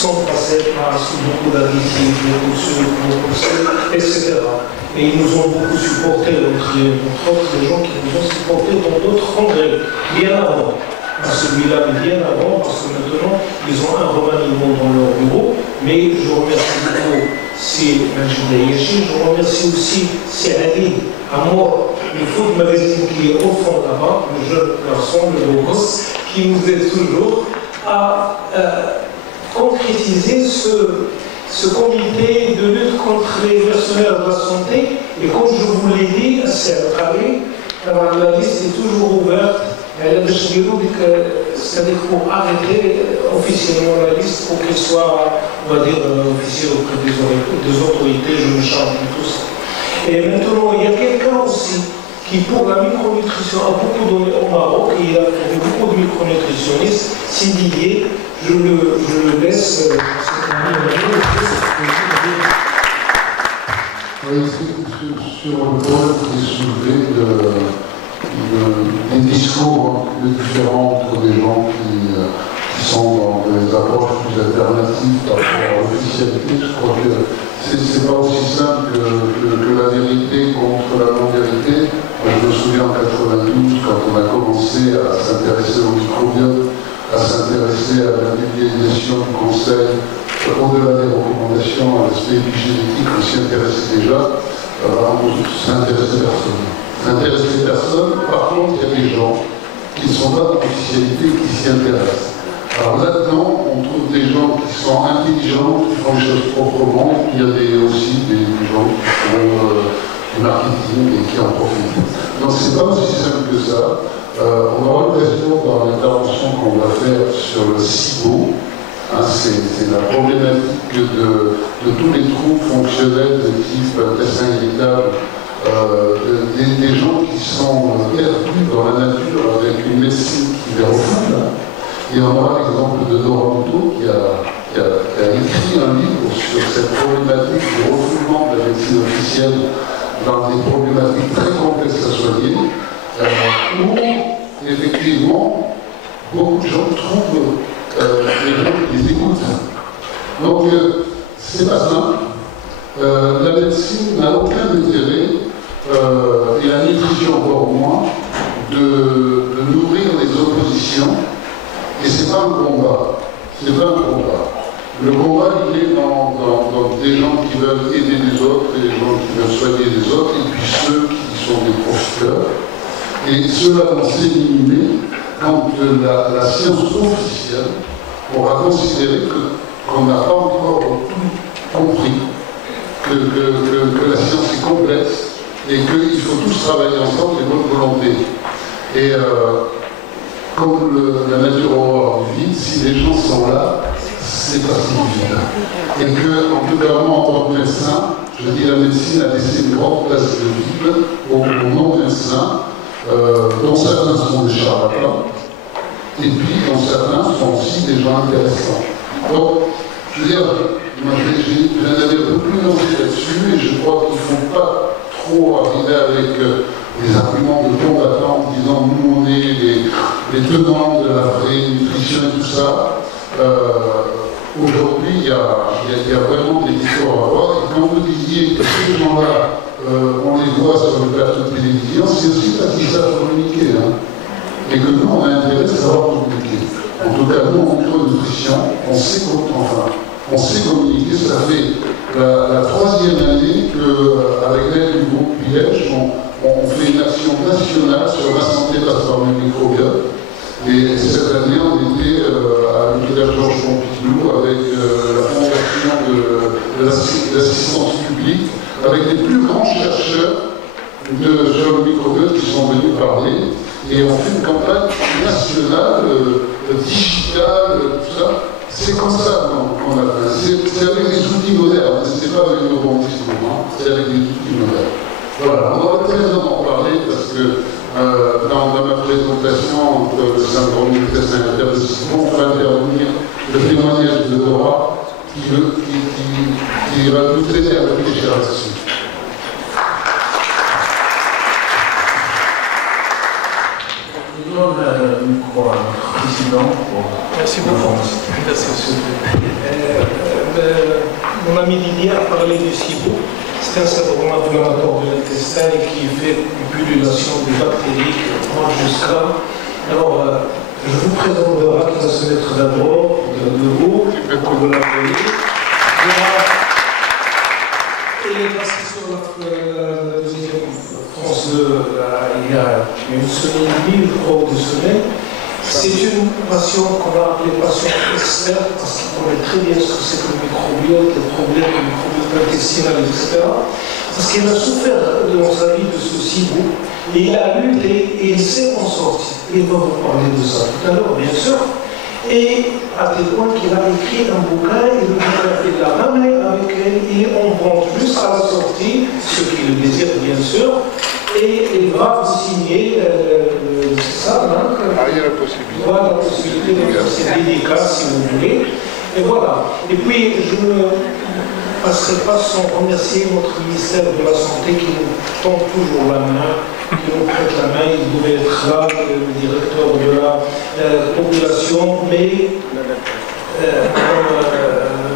sont passés par beaucoup d'additifs, beaucoup de sucre, beaucoup de sel, etc. Et ils nous ont beaucoup supporté, entre autres, les gens qui nous ont supporté dans d'autres congrès, bien avant. Celui-là, bien avant, parce que maintenant, ils ont un remaniement dans leur bureau. Mais je remercie beaucoup si Majid, je remercie aussi si Ali, Amour, le foot magazine qui est au fond là-bas, le jeune garçon, le beau gosse, qui nous aide toujours à concrétiser ce comité de lutte contre les mercenaires de la santé. Et comme je vous l'ai dit, c'est Paris, la liste est toujours ouverte. C'est-à-dire pour arrêter officiellement la liste pour qu'elle soit, on va dire, officielle auprès des autorités, je me charge de tout ça. Et maintenant, il y a quelqu'un aussi qui, pour la micronutrition, a beaucoup donné au Maroc, et il a trouvé beaucoup de micronutritionnistes, c'est Didier, je le laisse. Oui, sur le point qui est soulevé des discours différents entre des gens qui sont dans des approches plus alternatives par rapport à l'officialité. Je crois que c'est pas aussi simple que la vérité contre la non-vérité. Je me souviens en 92, quand on a commencé à s'intéresser au microbiote, à s'intéresser à la vulgarisation du conseil, au-delà des recommandations, à l'aspect épigénétique, on s'y intéressait déjà. On ne s'intéressait personne. Par contre, il y a des gens qui ne sont pas dans l'officialité et qui s'y intéressent. Alors là-dedans, on trouve des gens qui sont intelligents, qui font les choses proprement, et puis il y a aussi des gens qui font du marketing et qui en profitent. Donc c'est pas aussi simple que ça. On aura l'occasion dans l'intervention qu'on va faire sur le SIBO. C'est la problématique de tous les troubles fonctionnels de type test injectable. Des gens qui sont perdus dans la nature avec une médecine qui les refoule. Et on aura l'exemple de Nora Moutot qui a écrit un livre sur cette problématique du refoulement de la médecine officielle dans des problématiques très complexes à soigner, où effectivement beaucoup de gens trouvent les gens qui les écoutent. Donc c'est pas simple. La médecine n'a aucun intérêt, et la nutrition encore moins, de nourrir les oppositions. Et c'est pas un combat. C'est pas un combat. Le combat, il est dans des gens qui veulent aider les autres, et des gens qui veulent soigner les autres, et puis ceux qui sont des profiteurs. Et cela vont s'éliminer quand la science officielle aura considéré qu'on n'a pas encore tout compris. Que la science est complexe et qu'il faut tous travailler ensemble et bonne volonté. Et comme la nature horreur du vide, si les gens sont là, c'est pas si vide. Et que, en tout cas, moi, en tant que médecin, je dis la médecine a laissé une grande place de vide aux non-médecins, dont certains sont des charlatans, et puis dont certains sont aussi des gens intéressants. Donc, je veux dire, moi, j'en avais un peu plus lancé là-dessus, et je crois qu'il ne faut pas trop arriver avec des arguments de combattants en disant nous on est les tenants de la vraie nutrition et tout ça. Aujourd'hui, il y a vraiment des discours à avoir, et quand vous disiez que ces gens-là, on les voit sur le plateau de télévision, c'est aussi parce qu'ils savent communiquer, hein, et que nous, on a intérêt à savoir communiquer. En tout cas, nous, en micronutrition, on sait communiquer. Ça fait la troisième année qu'avec l'aide du groupe Pilège, on fait une action nationale sur la santé par le microbiote. Et cette année, on était à l'hôpital Georges Pompidou avec la fondation de l'assistance publique, avec les plus grands chercheurs sur le microbiote qui sont venus parler. Et on fait une campagne nationale, digitale, tout ça. C'est comme ça qu'on a fait. C'est avec des outils modernes, c'est pas avec nos bons discours, hein. C'est avec des outils modernes. Voilà, on aura l'occasion d'en parler parce que dans ma présentation entre le syndrome du intestin interstitiel, on va intervenir le témoignage de Nora qui va nous aider à réfléchir là-dessus. Je donne le micro à notre président pour Merci beaucoup. Merci. s'il vous plaît. Mon ami Didier a parlé du SIBO. C'est un syndrome inflammatoire de l'intestin qui fait une pullulation des bactéries qui vont jusqu'à. Alors, je vous présente le rat qui va se mettre d'abord debout pour vous l'appeler. Il est passé sur la deuxième France il y a une semaine et demie, je crois, ou 2 semaines. C'est une patiente qu'on a appelée patiente experte parce qu'il connaît très bien ce que c'est que le microbiote, les problèmes du microbiote intestinal, etc. Parce qu'elle a souffert dans sa vie de ce SIBO et il a lutté et il s'est en sorti. Il va vous parler de ça tout à l'heure, bien sûr. Et à tel point qu'il a écrit un bouquin et le bouquin il l'a ramené avec elle et on vend juste à la sortie, ce qui le désire bien sûr. Et il va signer, c'est ça, hein? Il y a la possibilité. Voilà, la possibilité de faire cette dédicace si vous voulez. Et voilà. Et puis, je ne passerai pas sans remercier notre ministère de la Santé qui nous tend toujours la main, qui nous prête la main. Il devait être là, le directeur de la population, mais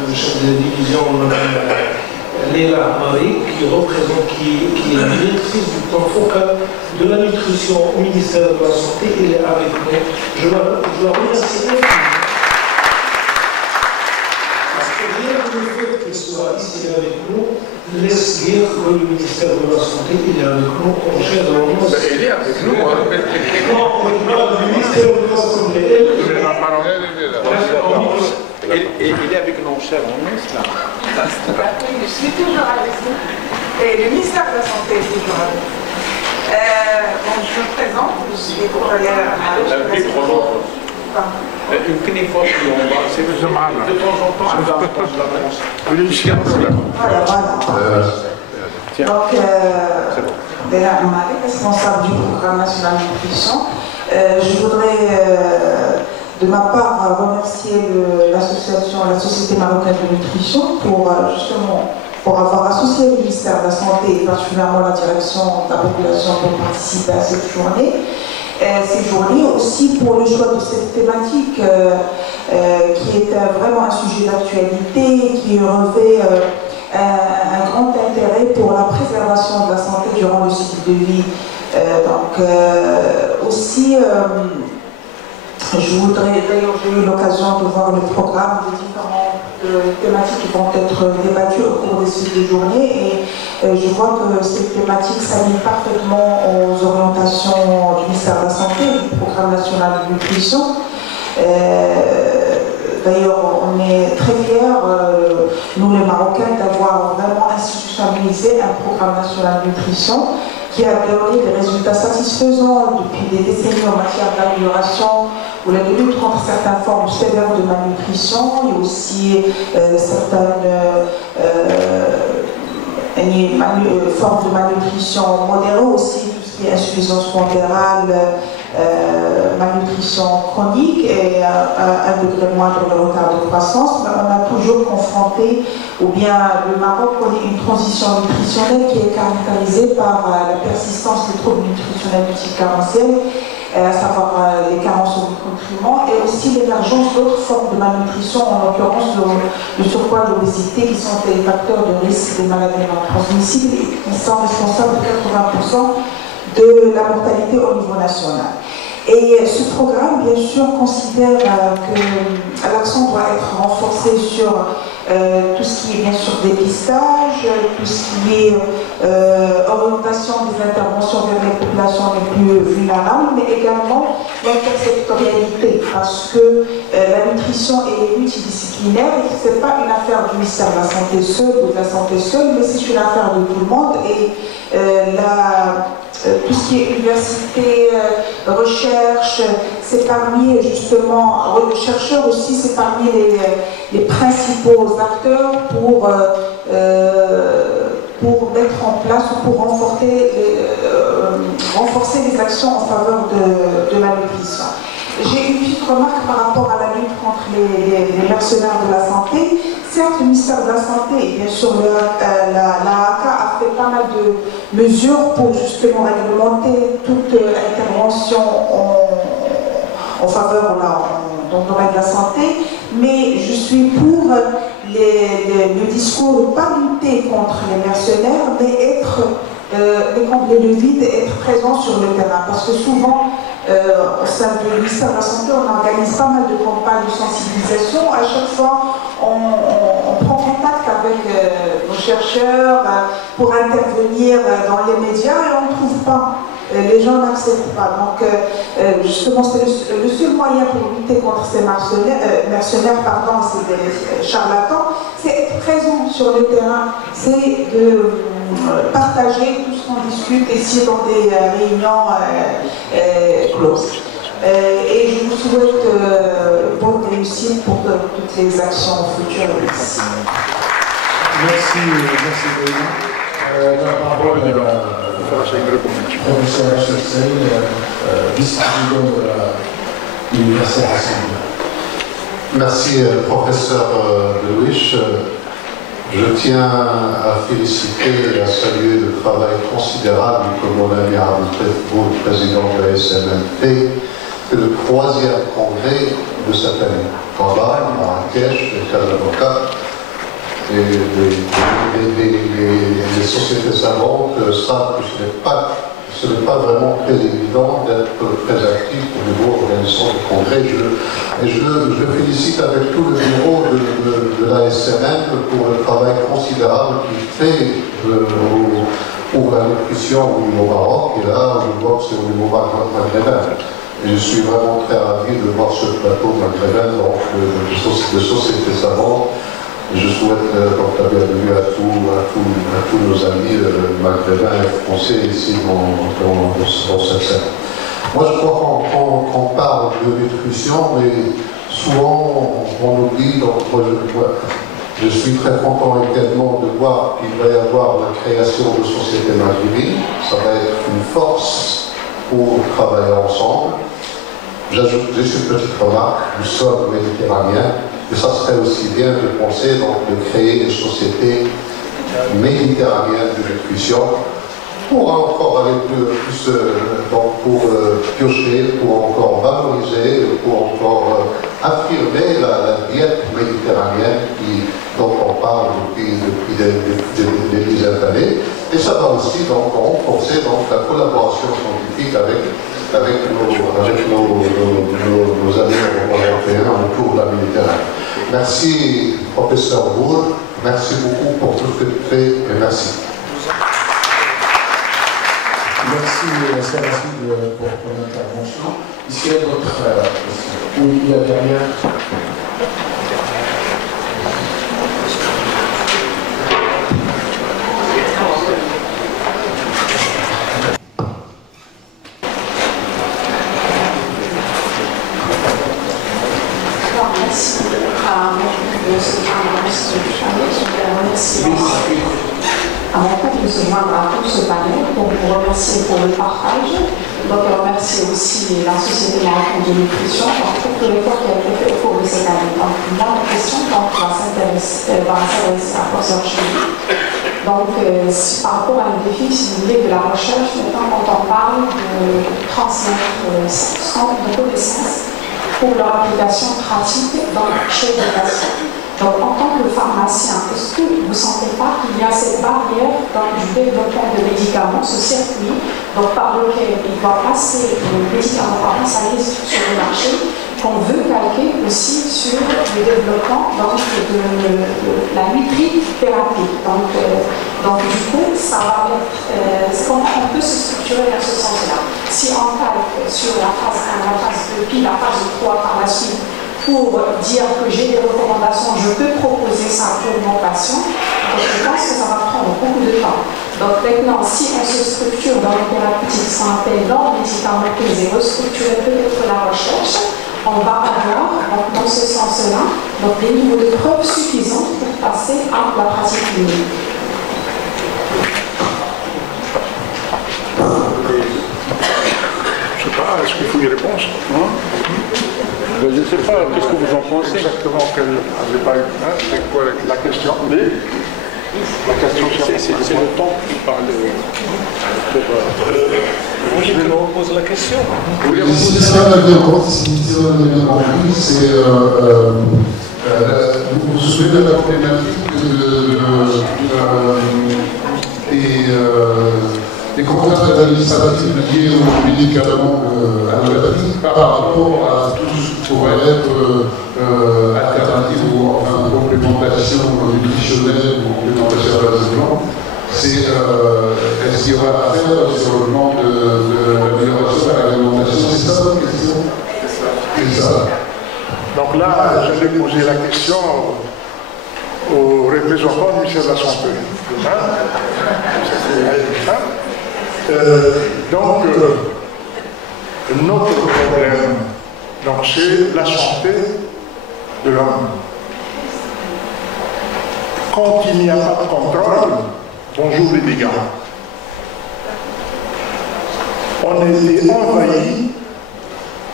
le chef de division, Léla Marie, qui représente, qui est la directrice du plan focal de la nutrition au ministère de la Santé, elle est avec nous. Je la remercie infiniment. Parce que rien que le fait qu'elle soit ici avec nous laisse dire que le ministère de la Santé il est avec nous. On cherche dans le monde. Il est avec nous. Non, on parle du ministère de la Santé. Il est avec nos chers amis, là. Je suis toujours avec vous. Et le ministère de la Santé est toujours avec vous. Bon, je me présente, je suis Coralière Une petite fois, on va. C'est de temps en temps, on va prendre la branche. Voilà. Donc, Léla Amari, responsable du programme national de nutrition. Je voudrais. De ma part, remercier l'association, la Société marocaine de nutrition pour avoir associé le ministère de la Santé et particulièrement la direction de la population pour participer à cette journée. Cette journée aussi pour le choix de cette thématique qui est vraiment un sujet d'actualité, qui revêt un grand intérêt pour la préservation de la santé durant le cycle de vie. Aussi, je voudrais, d'ailleurs, j'ai eu l'occasion de voir le programme des différentes thématiques qui vont être débattues au cours de ces 2 journées et je vois que ces thématiques s'alignent parfaitement aux orientations du ministère de la Santé et du programme national de nutrition. D'ailleurs, on est très fiers, nous les Marocains, d'avoir vraiment institutionnalisé un programme national de nutrition qui a donné des résultats satisfaisants depuis des décennies en matière d'amélioration ou la lutte contre certaines formes sévères de malnutrition et aussi certaines formes de malnutrition modérée aussi, tout ce qui est insuffisance pondérale, malnutrition chronique et un degré moindre de retard de croissance, mais on a toujours confronté, ou bien le Maroc connaît une transition nutritionnelle qui est caractérisée par la persistance des troubles nutritionnels du type carentiel, à savoir les carences en micronutriments et aussi l'émergence d'autres formes de malnutrition, en l'occurrence le surpoids et l'obésité, qui sont des facteurs de risque des maladies non transmissibles et qui sont responsables de 80% de la mortalité au niveau national. Et ce programme, bien sûr, considère que l'accent doit être renforcé sur tout ce qui est bien sûr dépistage, tout ce qui est orientation des interventions vers les populations les plus vulnérables, mais également l'intersectorialité, parce que la nutrition est multidisciplinaire et ce n'est pas une affaire du ministère de la Santé seul ou de la Santé seule, mais c'est une affaire de tout le monde. Et tout ce qui est université, recherche, c'est parmi justement, chercheurs aussi, c'est parmi les principaux acteurs pour mettre en place ou pour renforcer les actions en faveur de la nutrition. J'ai une petite remarque par rapport à la lutte contre les mercenaires de la santé. Certes, le ministère de la Santé et bien sûr l'AAK a fait pas mal de mesures pour justement réglementer toute intervention en faveur dans le domaine de la santé, mais je suis pour le discours, pas lutter contre les mercenaires, mais combler le vide et être présent sur le terrain. Parce que souvent, au sein de l'UNICEF de la santé, on organise pas mal de campagnes de sensibilisation. À chaque fois, on prend contact avec nos chercheurs pour intervenir dans les médias et on ne trouve pas. Les gens n'acceptent pas. Donc, justement, c'est le seul moyen pour lutter contre ces mercenaires, c'est des charlatans, c'est être présent sur le terrain, c'est de partager tout ce qu'on discute ici dans des réunions closes. Et je vous souhaite bonne réussite pour toutes les actions futures. Merci. Merci Benoît. La parole est à professeur Rachel Sey, vice-président de l'Université Hassan. Merci, professeur Delouiche. Je tiens à féliciter et à saluer le travail considérable que mon ami Arnaud Treffaut, le président de la SMM, fait. C'est le 3e congrès de cette année. Rabat, Marrakech, les Casablanca, et les sociétés savantes savent que ce n'est pas vraiment très évident d'être très actif au niveau de l'organisation du congrès. Je félicite avec tout le bureau de la SMM pour le travail considérable qu'il fait pour la nutrition au niveau Maroc, et là, je vois que c'est au niveau maghrébin. Et je suis vraiment très ravi de voir ce plateau maghrébin de sociétés savantes. Je souhaite donc la bienvenue à tous nos amis maghrébins et français ici dans cette scène. Moi, je crois qu'on parle de nutrition, mais souvent on oublie. Donc, je suis très content également de voir qu'il va y avoir la création de sociétés maghrébines. Ça va être une force pour travailler ensemble. J'ajoute juste une petite remarque, nous sommes méditerranéens. Et ça serait aussi bien de penser donc de créer des sociétés méditerranéennes de nutrition pour encore aller plus donc pour piocher, pour encore valoriser, pour encore affirmer la diète méditerranéenne dont on parle depuis des dizaines d'années. Et ça va aussi donc renforcer donc la collaboration scientifique avec nos amis européens autour de la Méditerranée. Merci, professeur Bourg. Merci beaucoup pour tout ce que tu fais et merci. Merci, Sarah, pour ton intervention. Est-ce qu'il y a d'autres questions? Oui, la dernière. Avant de se joindre à tout ce panel pour vous remercier pour le partage. Donc, remercier aussi la Société marocaine de nutrition pour tout l'effort qui a été fait au cours de cette année. Donc, moi, ma question va s'adresser à professeur Chéri. Donc, par rapport à un défi, si vous voulez, de la recherche, maintenant, quand on parle de transmettre de connaissances pour leur application pratique chez les patients. Donc, en tant que pharmacien, est-ce que vous ne sentez pas qu'il y a cette barrière du développement de médicaments, ce circuit par lequel il doit passer le médicament par sa liste sur le marché, qu'on veut calquer aussi sur le développement de la nutrithérapie. Donc, du coup, ça va être comment on peut se structurer dans ce sens-là. Si on calque sur la phase 1, la phase 2, puis la phase 3 par la suite, pour dire que j'ai des recommandations, je peux proposer ça pour mon patient, donc je pense que ça va prendre beaucoup de temps. Donc maintenant, si on se structure dans les thérapeutiques santé, dans les médicaments et restructurer peut-être la recherche, on va avoir dans ce sens-là des niveaux de preuves suffisants pour passer à la pratique clinique. Je ne sais pas, est-ce qu'il faut une réponse? Je ne sais pas, qu'est-ce que vous en pensez? Exactement, c'est quoi la question? La question, c'est le temps qui parle. Vous voulez que je repose la question? Si ça m'a bien compris, c'est Vous vous souvenez de la problématique des contraintes administratives liées aux médicaments allopathiques par rapport à tout ce qui pourrait être alternative ou enfin complémentation nutritionnelle ou complémentation à l'aliment. Est-ce qu'il y aura à faire sur le plan de l'amélioration de l'alimentation? C'est ça votre question? C'est ça. Donc là, j'allais poser la question aux représentants du ministère de la Santé. Notre problème, c'est la santé de l'homme. Quand il n'y a pas de contrôle, bonjour les dégâts. On était envahi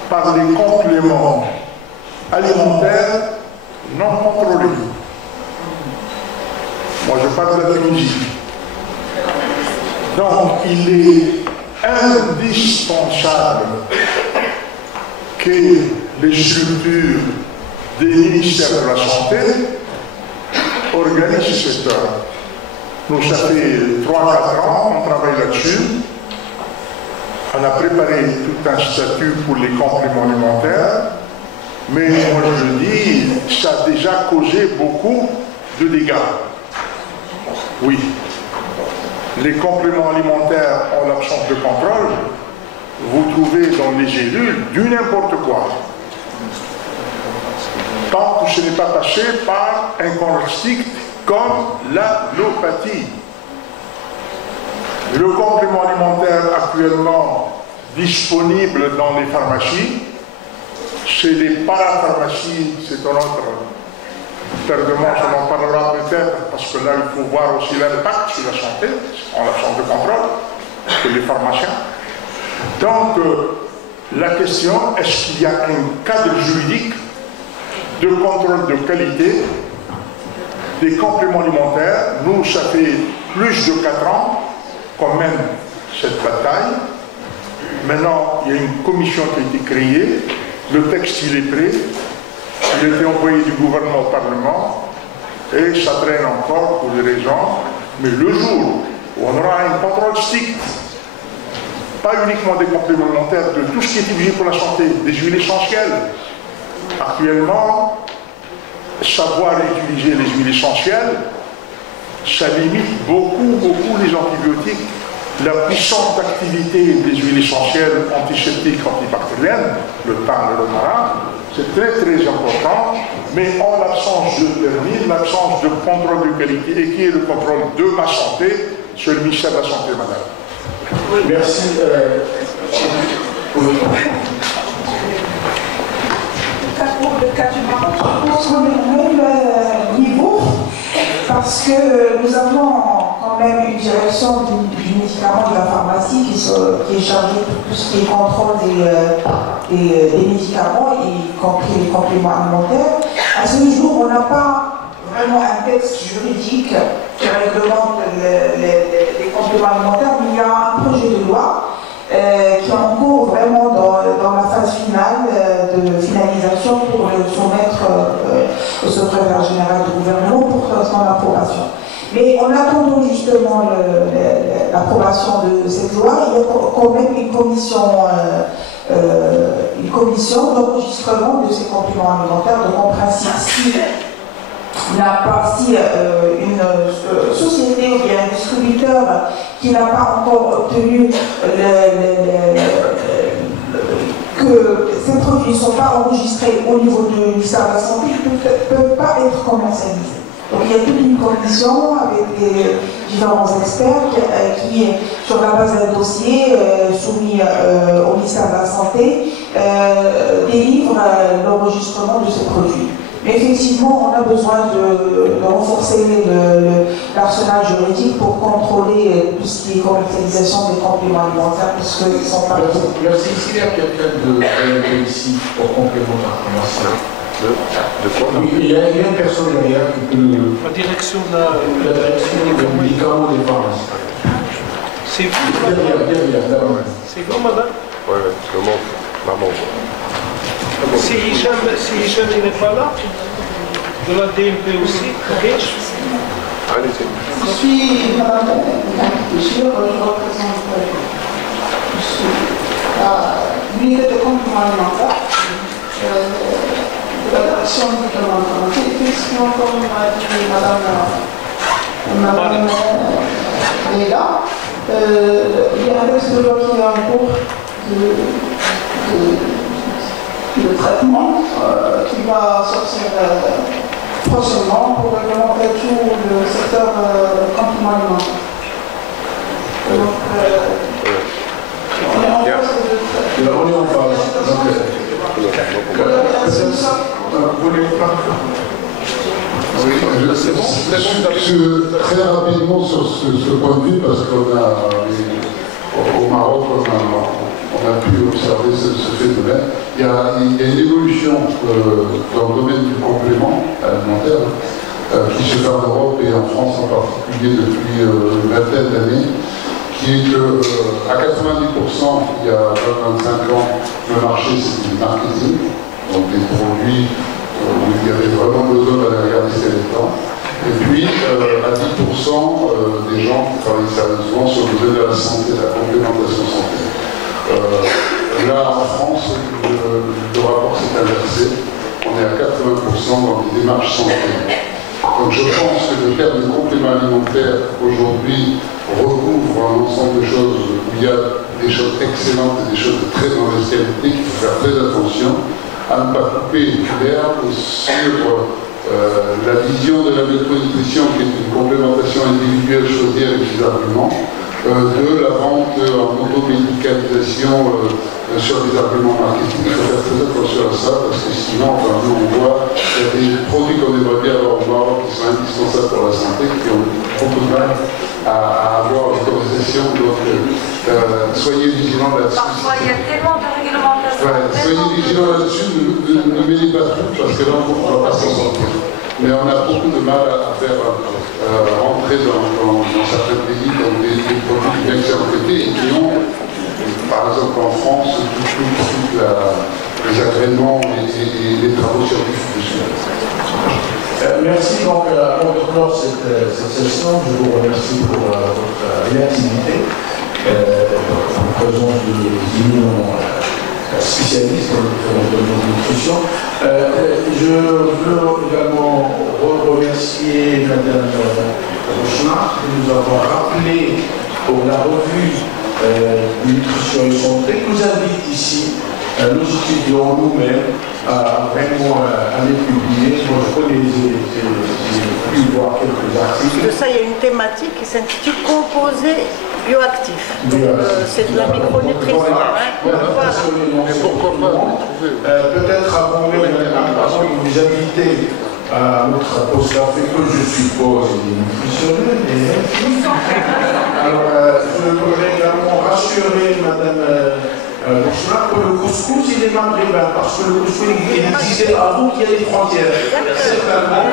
par les compléments alimentaires non contrôlés. Moi, je parle de la Tunisie. Donc, il est indispensable que les structures des ministères de la Santé organisent ce secteur. Nous, ça fait 3-4 ans qu'on travaille là-dessus. On a préparé tout un statut pour les compléments alimentaires, mais moi je le dis, ça a déjà causé beaucoup de dégâts. Oui. Les compléments alimentaires en l'absence de contrôle, vous trouvez dans les gélules du n'importe quoi. Tant que ce n'est pas passé par un contrôle strict comme l'allopathie. Le complément alimentaire actuellement disponible dans les pharmacies, c'est les parapharmacies, c'est un autre terme de manche, on en parlera peut-être, parce que là il faut voir aussi l'impact sur la santé, en l'absence de contrôle, que les pharmaciens. Donc, la question, est-ce qu'il y a un cadre juridique de contrôle de qualité des compléments alimentaires? Nous, ça fait plus de 4 ans qu'on mène cette bataille. Maintenant, il y a une commission qui a été créée, le texte il est prêt, il a été envoyé du gouvernement au Parlement, et ça traîne encore pour des raisons, mais le jour où on aura un contrôle strict, pas uniquement des compléments alimentaires, de tout ce qui est utilisé pour la santé, des huiles essentielles. Actuellement, savoir utiliser les huiles essentielles, ça limite beaucoup les antibiotiques. La puissante activité des huiles essentielles antiseptiques, antibactériennes, le thym, le romarin, c'est très important, mais en l'absence de permis, l'absence de contrôle de qualité, et qui est le contrôle de ma santé, c'est le ministère de la Santé, madame. Oui, merci. Oui. Pour le cas du Maroc, je pense qu'on est au même niveau, parce que nous avons quand même une direction du médicament de la pharmacie qui est chargée de tout ce qui est contrôle des médicaments, y compris les compléments alimentaires. À ce jour, on n'a pas vraiment un texte juridique qui réglemente les compléments alimentaires, mais il y a un projet de loi qui est en cours vraiment dans la phase finale de finalisation pour le soumettre au secrétaire général du gouvernement pour son approbation. Mais en attendant justement l'approbation de cette loi, il y a quand même une commission d'enregistrement de ces compléments alimentaires. Donc en principe, si une société ou bien un distributeur qui n'a pas encore obtenu que ces produits ne sont pas enregistrés au niveau du ministère de la Santé, ne peuvent pas être commercialisés. Donc il y a toute une commission avec des différents experts qui, sur la base d'un dossier soumis au ministère de la Santé, délivre l'enregistrement de ces produits. Mais effectivement, on a besoin de renforcer l'arsenal juridique pour contrôler tout ce qui est commercialisation des compléments alimentaires, puisqu'ils ne sont pas... Merci. S'il y a quelqu'un de ici pour complément d'information. De quoi? Oui, il y a une personne derrière qui peut... La direction de la direction des médicaments des pharmacies. C'est vous, derrière. C'est vous, madame? Oui, le monde. Si Hicham n'est pas là, De la DMP aussi, Rich. Je suis Madame Bouchir, je représente l'unité de complément alimentaire de la direction du complément alimentaire. Effectivement, comme l'a dit Madame Leila, il y a un texte de loi qui est en cours de traitement qui va sortir prochainement pour réglementer tout le secteur complément alimentaire. Donc, on est en phase de On est en phase. Très rapidement sur ce point de vue, parce qu'on a au Maroc, on a pu observer ce phénomène. Il y a une évolution dans le domaine du complément alimentaire qui se fait en Europe et en France en particulier depuis une vingtaine d'années, qui est qu'à 90%, il y a 20-25 ans, le marché c'était du marketing, donc des produits où il y avait vraiment besoin d'aller regarder ce qu'il y avait dedans. Et puis, à 10%, des gens qui travaillent sérieusement sur le domaine de la santé, de la complémentation santé. Là, en France, le rapport s'est inversé. On est à 80% dans les démarches santé. Donc je pense que le terme de complément alimentaire, aujourd'hui, recouvre un ensemble de choses où il y a des choses excellentes et des choses de très mauvaise qualité qu'il faut faire très attention à ne pas couper l'herbe sur la vision de la micronutrition qui est une complémentation individuelle choisie avec des arguments, de la vente en automédicalisation sur des arguments marketing. Il faut faire très attention à ça parce que sinon, enfin, nous on voit qu'il y a des produits qu'on aimerait bien avoir au Maroc qui sont indispensables pour la santé, qui ont beaucoup de mal à avoir l'autorisation. Donc soyez vigilants là-dessus. Parfois il y a tellement de réglementations. Ouais, soyez vigilants là-dessus, ne mêlez pas tout parce que là on ne va pas s'en sortir. Mais on a beaucoup de mal à faire rentrer dans certains pays dans des produits d'excellente qualité et qui ont, par exemple en France, tous les agréments et les travaux scientifiques dessus. Merci donc avant de clore cette session, je vous remercie pour votre réactivité, en présence d'éminents spécialistes dans différents domaines de nutrition. Je veux également remercier Mme Rochemar de nous avoir rappelé pour la revue Nutrition et Santé, que vous invite ici, nos étudiants, nous-mêmes, à vraiment aller publier. Moi, je connais, j'ai pu voir quelques articles. De ça, il y a une thématique qui s'intitule Composés bioactifs. C'est de la micronutrition. Mais pourquoi pas peut-être avant de vous inviter à notre poste café que je suppose nutritionnel. Alors, je voudrais également rassurer Mme Bouchra que le couscous il est maghrébin parce que le couscous il existait avant qu'il y ait des frontières. Certainement.